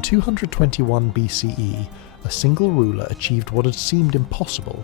In 221 BCE, a single ruler achieved what had seemed impossible,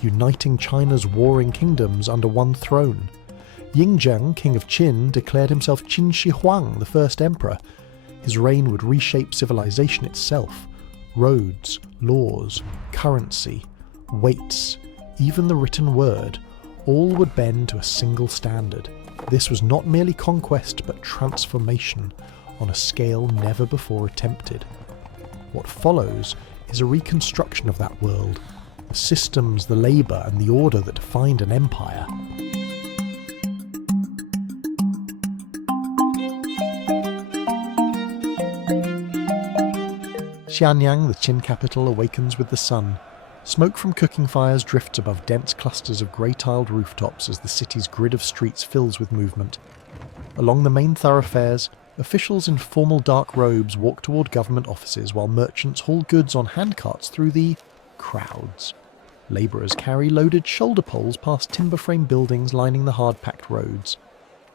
uniting China's warring kingdoms under one throne. Yingzheng, king of Qin, declared himself Qin Shi Huang, the first emperor. His reign would reshape civilization itself. Roads, laws, currency, weights, even the written word, all would bend to a single standard. This was not merely conquest, but transformation on a scale never before attempted. What follows is a reconstruction of that world, the systems, the labour, and the order that defined an empire. Xianyang, the Qin capital, awakens with the sun. Smoke from cooking fires drifts above dense clusters of grey-tiled rooftops as the city's grid of streets fills with movement. Along the main thoroughfares, officials in formal dark robes walk toward government offices while merchants haul goods on handcarts through the crowds. Labourers carry loaded shoulder poles past timber-frame buildings lining the hard-packed roads.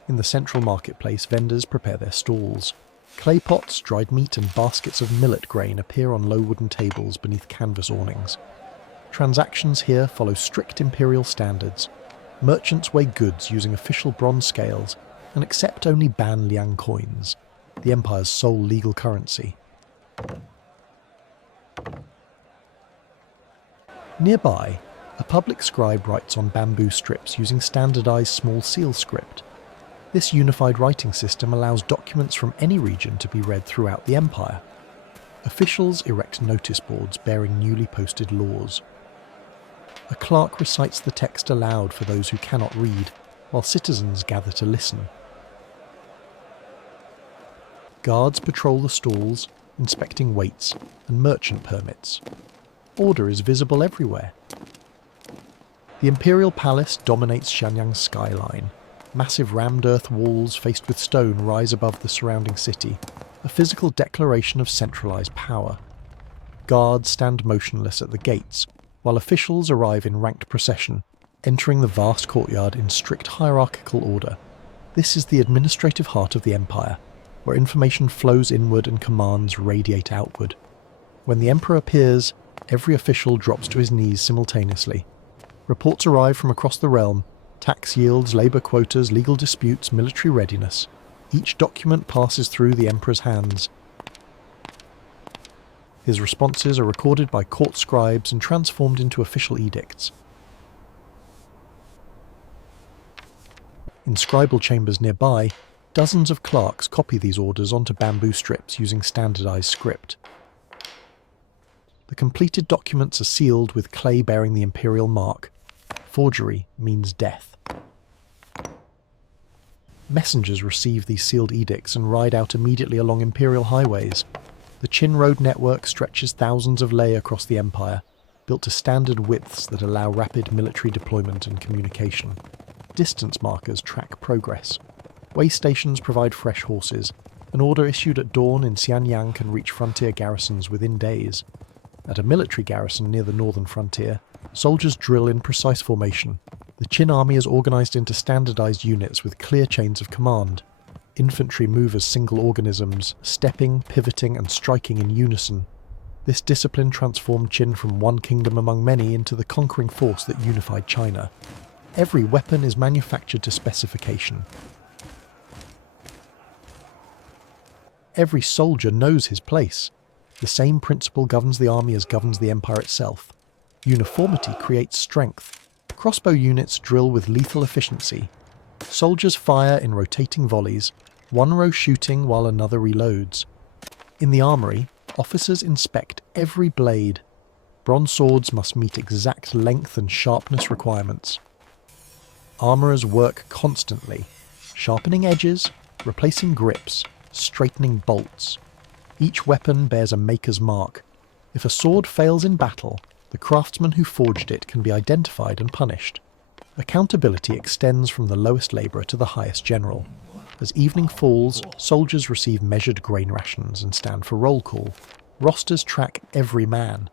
In the central marketplace, vendors prepare their stalls. Clay pots, dried meat and baskets of millet grain appear on low wooden tables beneath canvas awnings. Transactions here follow strict imperial standards. Merchants weigh goods using official bronze scales and accept only ban liang coins, the empire's sole legal currency. Nearby, a public scribe writes on bamboo strips using standardized small seal script. This unified writing system allows documents from any region to be read throughout the empire. Officials erect notice boards bearing newly posted laws. A clerk recites the text aloud for those who cannot read, while citizens gather to listen. Guards patrol the stalls, inspecting weights and merchant permits. Order is visible everywhere. The imperial palace dominates Xianyang's skyline. Massive rammed earth walls faced with stone rise above the surrounding city, a physical declaration of centralized power. Guards stand motionless at the gates, while officials arrive in ranked procession, entering the vast courtyard in strict hierarchical order. This is the administrative heart of the empire, where information flows inward and commands radiate outward. When the emperor appears, every official drops to his knees simultaneously. Reports arrive from across the realm: tax yields, labour quotas, legal disputes, military readiness. Each document passes through the emperor's hands. His responses are recorded by court scribes and transformed into official edicts. In scribal chambers nearby, dozens of clerks copy these orders onto bamboo strips using standardized script. The completed documents are sealed with clay bearing the imperial mark. Forgery means death. Messengers receive these sealed edicts and ride out immediately along imperial highways. The Qin road network stretches thousands of lei across the empire, built to standard widths that allow rapid military deployment and communication. Distance markers track progress. Way stations provide fresh horses. An order issued at dawn in Xianyang can reach frontier garrisons within days. At a military garrison near the northern frontier, soldiers drill in precise formation. The Qin army is organised into standardised units with clear chains of command. Infantry move as single organisms, stepping, pivoting and striking in unison. This discipline transformed Qin from one kingdom among many into the conquering force that unified China. Every weapon is manufactured to specification. Every soldier knows his place. The same principle governs the army as governs the empire itself. Uniformity creates strength. Crossbow units drill with lethal efficiency. Soldiers fire in rotating volleys, one row shooting while another reloads. In the armoury, officers inspect every blade. Bronze swords must meet exact length and sharpness requirements. Armourers work constantly, sharpening edges, replacing grips, straightening bolts. Each weapon bears a maker's mark. If a sword fails in battle, the craftsman who forged it can be identified and punished. Accountability extends from the lowest labourer to the highest general. As evening falls, soldiers receive measured grain rations and stand for roll call. Rosters track every man.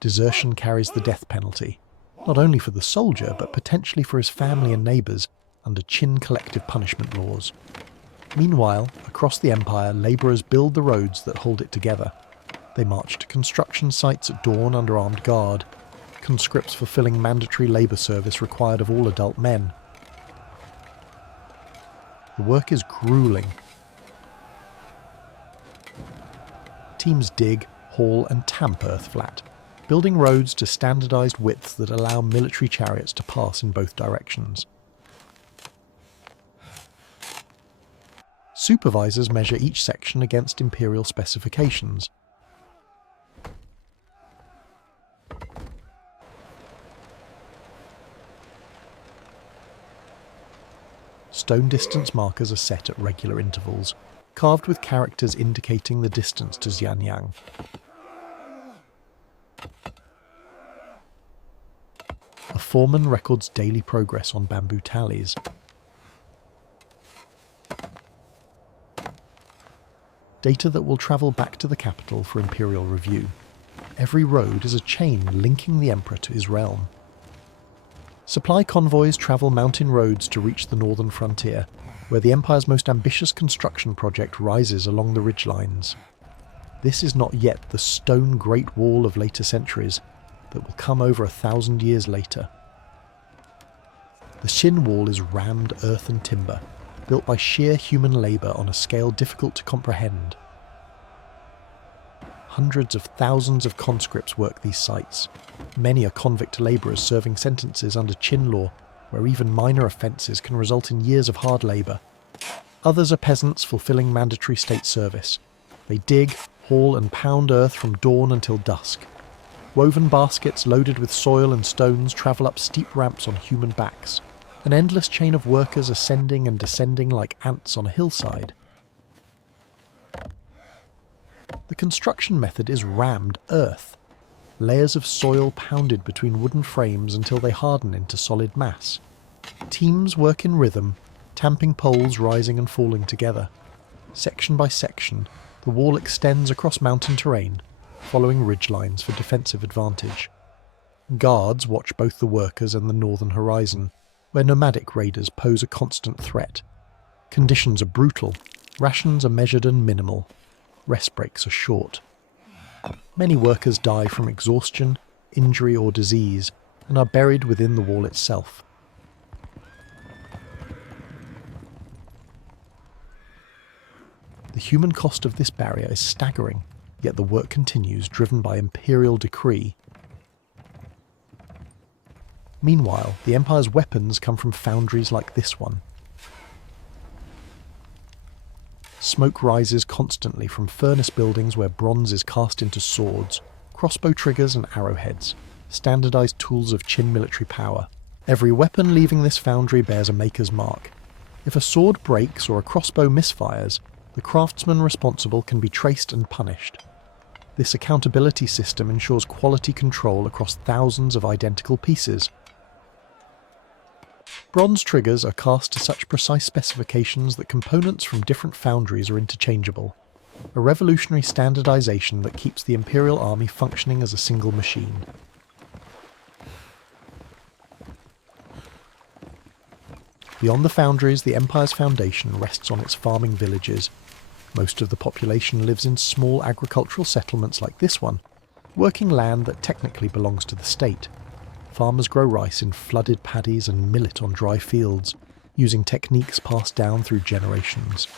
Desertion carries the death penalty, not only for the soldier, but potentially for his family and neighbours under Qin collective punishment laws. Meanwhile, across the empire, labourers build the roads that hold it together. They march to construction sites at dawn under armed guard, conscripts fulfilling mandatory labour service required of all adult men. The work is gruelling. Teams dig, haul and tamp earth flat, building roads to standardised widths that allow military chariots to pass in both directions. Supervisors measure each section against imperial specifications. Stone distance markers are set at regular intervals, carved with characters indicating the distance to Xianyang. A foreman records daily progress on bamboo tallies. Data that will travel back to the capital for imperial review. Every road is a chain linking the emperor to his realm. Supply convoys travel mountain roads to reach the northern frontier, where the empire's most ambitious construction project rises along the ridgelines. This is not yet the stone Great Wall of later centuries that will come over 1,000 years later. The Qin Wall is rammed earth and timber, built by sheer human labour on a scale difficult to comprehend. Hundreds of thousands of conscripts work these sites. Many are convict labourers serving sentences under Qin law, where even minor offences can result in years of hard labour. Others are peasants fulfilling mandatory state service. They dig, haul and pound earth from dawn until dusk. Woven baskets loaded with soil and stones travel up steep ramps on human backs. An endless chain of workers ascending and descending like ants on a hillside. The construction method is rammed earth. Layers of soil pounded between wooden frames until they harden into solid mass. Teams work in rhythm, tamping poles rising and falling together. Section by section, the wall extends across mountain terrain, following ridgelines for defensive advantage. Guards watch both the workers and the northern horizon, where nomadic raiders pose a constant threat. Conditions are brutal, rations are measured and minimal, rest breaks are short. Many workers die from exhaustion, injury or disease, and are buried within the wall itself. The human cost of this barrier is staggering, yet the work continues, driven by imperial decree. Meanwhile, the Empire's weapons come from foundries like this one. Smoke rises constantly from furnace buildings where bronze is cast into swords, crossbow triggers and arrowheads, standardized tools of Qin military power. Every weapon leaving this foundry bears a maker's mark. If a sword breaks or a crossbow misfires, the craftsman responsible can be traced and punished. This accountability system ensures quality control across thousands of identical pieces. Bronze triggers are cast to such precise specifications that components from different foundries are interchangeable, a revolutionary standardization that keeps the Imperial Army functioning as a single machine. Beyond the foundries, the Empire's foundation rests on its farming villages. Most of the population lives in small agricultural settlements like this one, working land that technically belongs to the state. Farmers grow rice in flooded paddies and millet on dry fields, using techniques passed down through generations.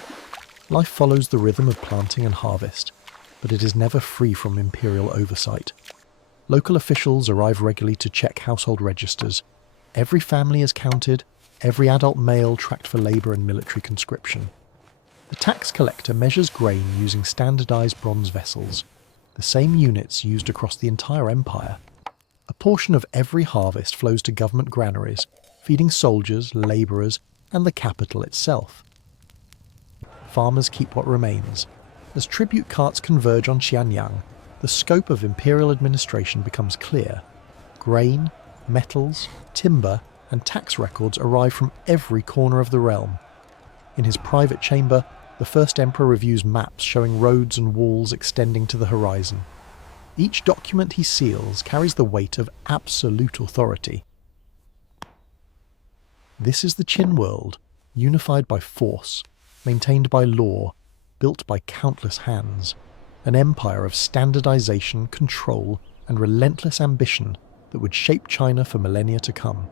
Life follows the rhythm of planting and harvest, but it is never free from imperial oversight. Local officials arrive regularly to check household registers. Every family is counted, every adult male tracked for labour and military conscription. The tax collector measures grain using standardised bronze vessels, the same units used across the entire empire. A portion of every harvest flows to government granaries, feeding soldiers, labourers, and the capital itself. Farmers keep what remains. As tribute carts converge on Xianyang, the scope of imperial administration becomes clear. Grain, metals, timber, and tax records arrive from every corner of the realm. In his private chamber, the first emperor reviews maps showing roads and walls extending to the horizon. Each document he seals carries the weight of absolute authority. This is the Qin world, unified by force, maintained by law, built by countless hands. an empire of standardization, control, and relentless ambition that would shape China for millennia to come.